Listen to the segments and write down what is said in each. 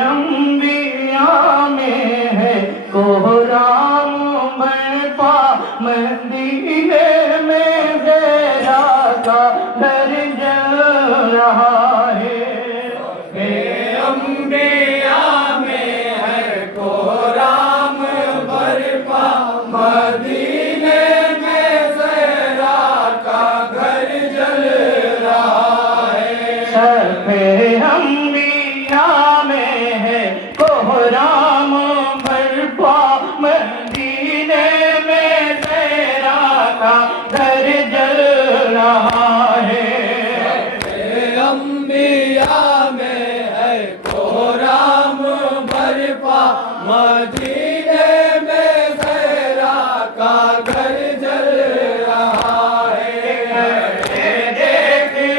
انبیاء میں ہے کوہرام برپا مدینے میں زہرا کا گھر جل رہا ہے انبیاء میں ہے کوہرام برپا مدینے میں زہرا کا گھر جل رہا ہے سب انبیاء میں ہے کوہرام برپا مدینے میں زہرا کا گھر جل رہا ہے انبیاء میں ہے کوہرام برپا مدینے میں زہرا کا گھر جل رہا ہے دیکھتے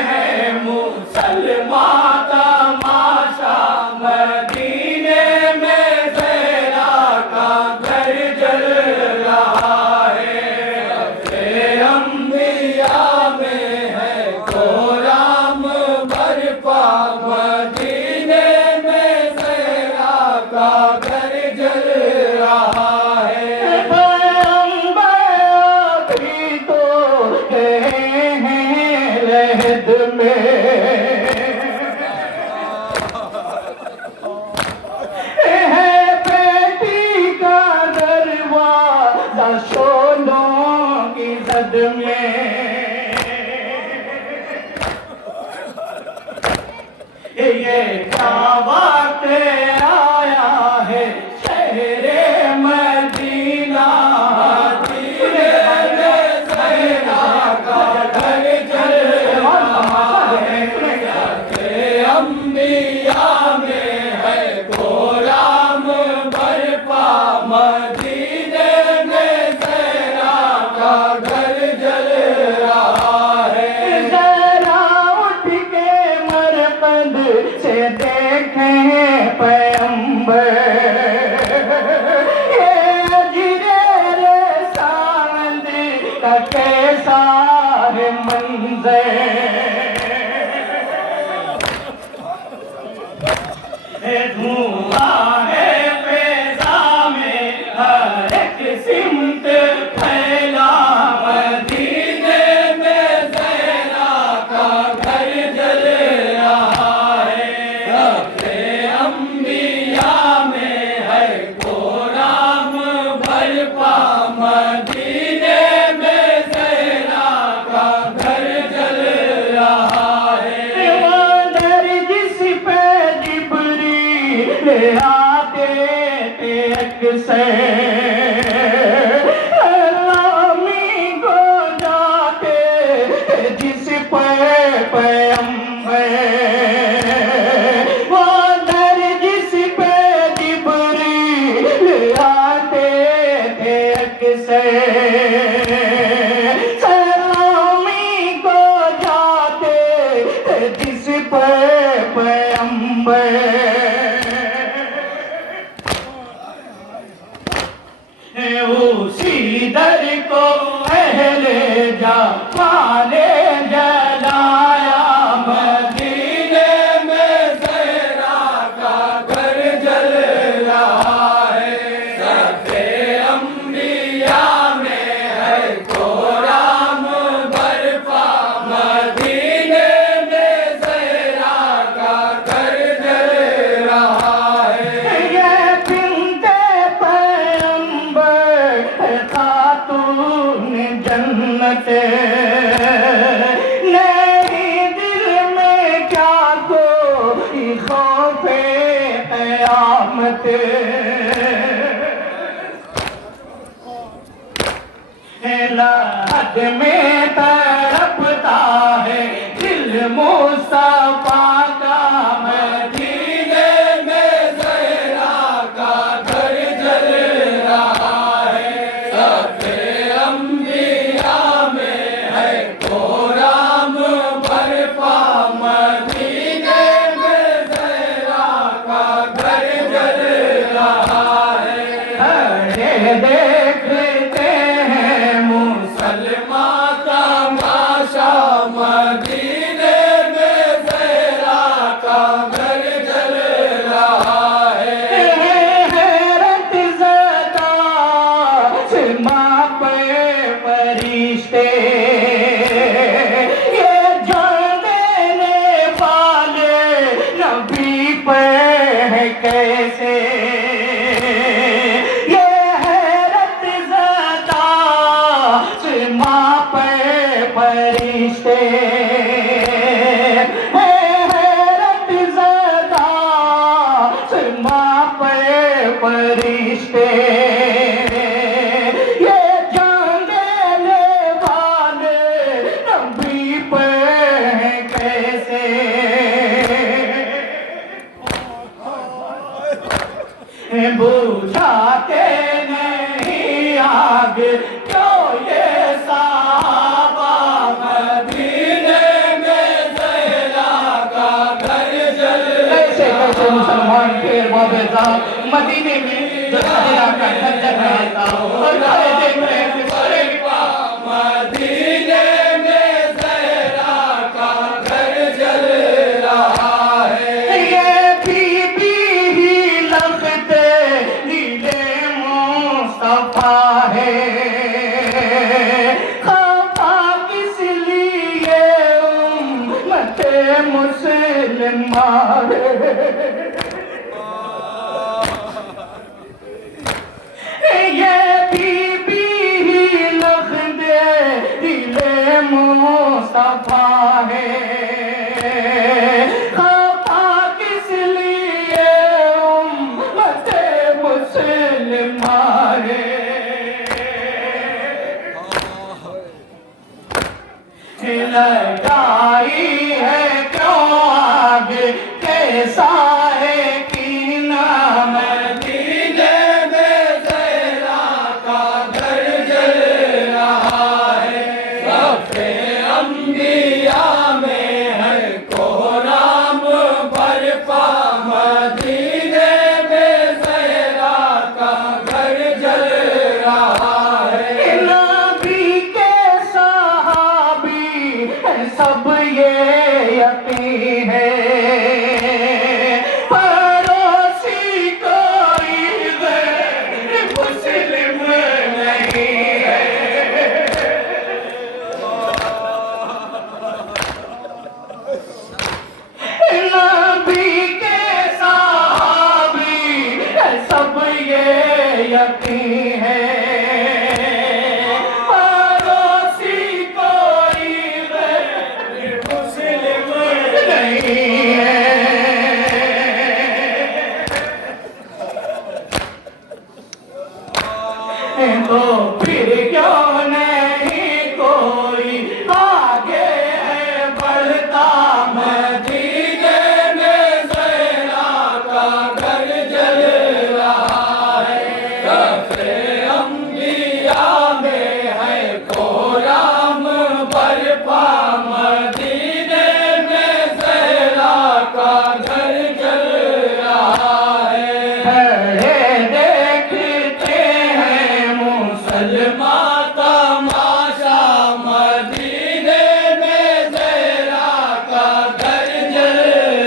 ہیں مسلمان تماشا مدینے میں زہرا کا گھر جل رہا ہے انبیاء میں ہے کوہرام برپا مدینے میں زہرا کا گھر جل رہا ہے پیغمبر بھی تو گئے ہیں لحد میں ہے بیٹی کا دروازہ شولوں کی زد میں یہ کیا وقت آیا ہے شہر مدینہ مدینے میں زہرا کا گھر جل رہا ہے انبیاء میں ہے کوہرام برپا مدینے میں زہرا کا گھر جل رہا ہے ذرا اٹھ کے مرقد سے دیکھیں پیغمبر یہ اجریر ساند کا کیسا ہے منظر دھواں ہے فضا میں ہر ایک سمت پھیلا مدینے میں زہرا کا گھر جل رہا ہے انبیاء میں ہے کوہرام برپا مدینے میں زہرا کا گھر جل رہا ہے وادر جس پہ جبریل آتے تھے اکثر رامی کو جاتے جس پہ پیغمبر وادر جس پہ جبریل آتے تھے اکثر سلامی کو جاتے جس پہ پیغمبر اسی در کو اہل جفا نے جلایا مدینے میں زہرا کا گھر جل رہا ہے سب انبیاء میں ہے کوہرام برپا مدینے میں زہرا کا گھر جل رہا ہے یہ بنت پیغمبر خاتون جنت نہیں دل میں کیا کوئی خوف قیامت لحد میں تڑپتا ہے دل مصطفیٰ کا مدینے میں زہرا کا گھر جل رہا ہے سب انبیاء میں ہے کوہرام برپا مدینے میں زہرا کا گھر جل رہا ہے دیکھتے ہیں مسلمان تماشا مدینے ہیں کیسے یہ حیرت زدہ سما پہ فرشتے حیرت زدہ سما پہ فرشتے بجھاتے نہیں آگ کیوں یہ صحابہ مدینے میں زہرا کا گھر جل کیسے کیسے مسلمان پھر بابزاد مدینے میں زہرا کا گھر جل رہا تھا اور کھڑے دیکھ رہے تھے سارے مدینے میں زہرا کا گھر جل رہا ہے یہ بی بی ہی لخت صفا ہے خفا کس لیے امت مسلمہ یہ بی بی ہی لخت دل مصطفیٰ ہے خفا کس لیے امت مسلمہ لگائی ہے کیوں آگ کیسا ہے کینہ مدینے میں زہرا کا گھر جل رہا ہے صف انبیاء میں ہے کوہرام برپا مدینے میں زہرا کا گھر جل رہا ہے نبی کے صحابی سب یہ یقین ہے پڑوسی کوئی غیر مسلم نہیں ہے نبی کے صحابی سب یہ یقین ہے تو پھر کیوں نہیں کوئی آگے ہے بڑھتا مدینے میں زہرا کا گھر جل رہا ہے صف انبیاء میں ہے کوہرام برپا مدینے میں زہرا کا گھر جل رہا ہے مسلمان تماشا مدینے میں زہرا کا گھر جل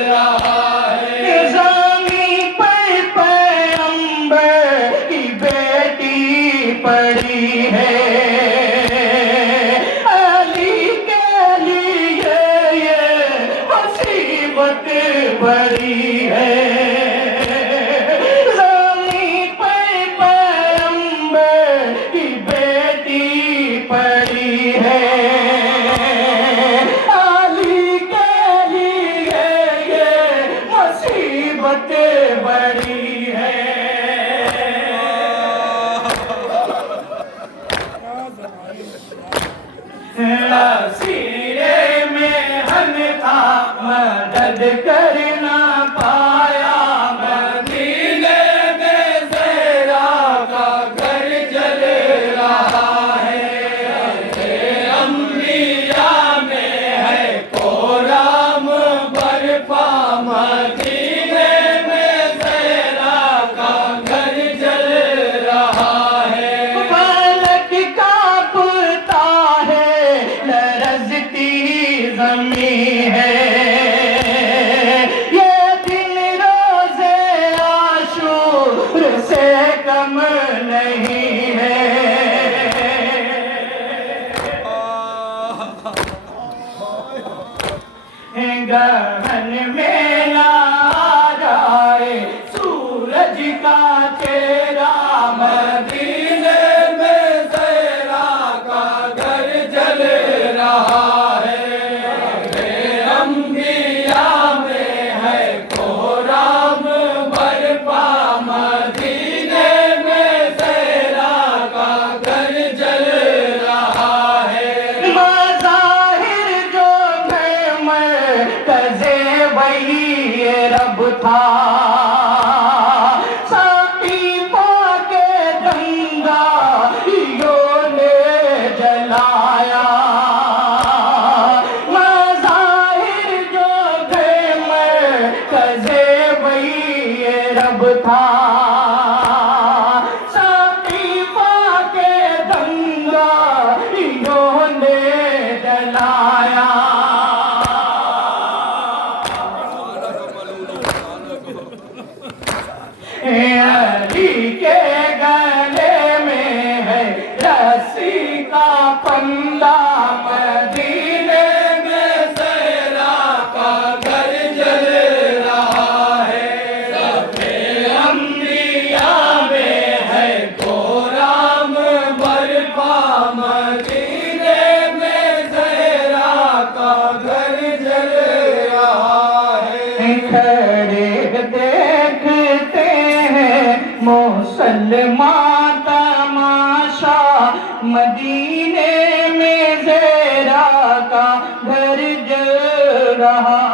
رہا ہے زمین پر پیغمبر کی بیٹی پڑی ہے علی کے لیے یہ مصیبت بڑی ہے پڑی ہے علی کے لیے یہ مصیبت بڑی ہے سیرے میں ہم تھا مدد کرنا پایا مدینے میں زہرا کا گھر جل رہا ہے انبیاء میں ہے کوہرام برپا مدینے میں زہرا کا گھر جل رہا ہے فلک کانپتا ہے لرزتی زمین ہے یہ دن روزے عاشور سے کم نہیں ہے گہن میں نہ آ جائے تھا سقیفہ کے دنگائیوں نے جلایا مظاہر جو تھے مرکز وحی رب تھا سقیفہ کے دنگائیوں نے جلایا علی کے گلے میں ہے رسی کا پنڈا مدینے میں زہرا کا گھر جل رہا ہے سب انبیاء میں ہے قرآن برپا مدینے میں زہرا کا گھر جل رہا ہے کھڑے دیکھتے مسلمان تماشا مدینے میں زہرا کا گھر جل رہا